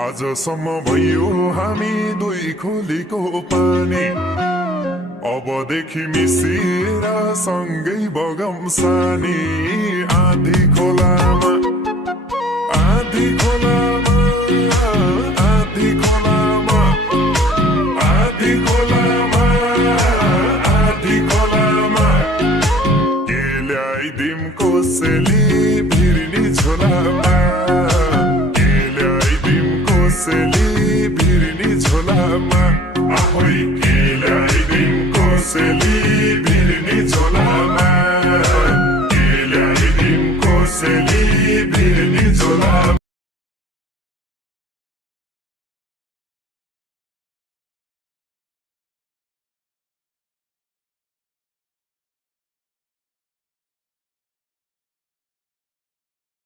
आजसम्म भयो हामी दुई खोलीको पानी, अबदेखि मिसिएर सँगै बगम सानी। आधी खोलामा आधी खोलामा आधी खोलामा आधी खोलामा आधी खोलामा के ल्याइदिम कोसेली भिर्नी झोलामा, के ल्याइदिम कोसेली भिर्नी झोलामा। आहोइ के ल्याइदिम कोसेली भिर्नी झोलामा, के ल्याइदिम कोसेली भिर्नी झोलामा।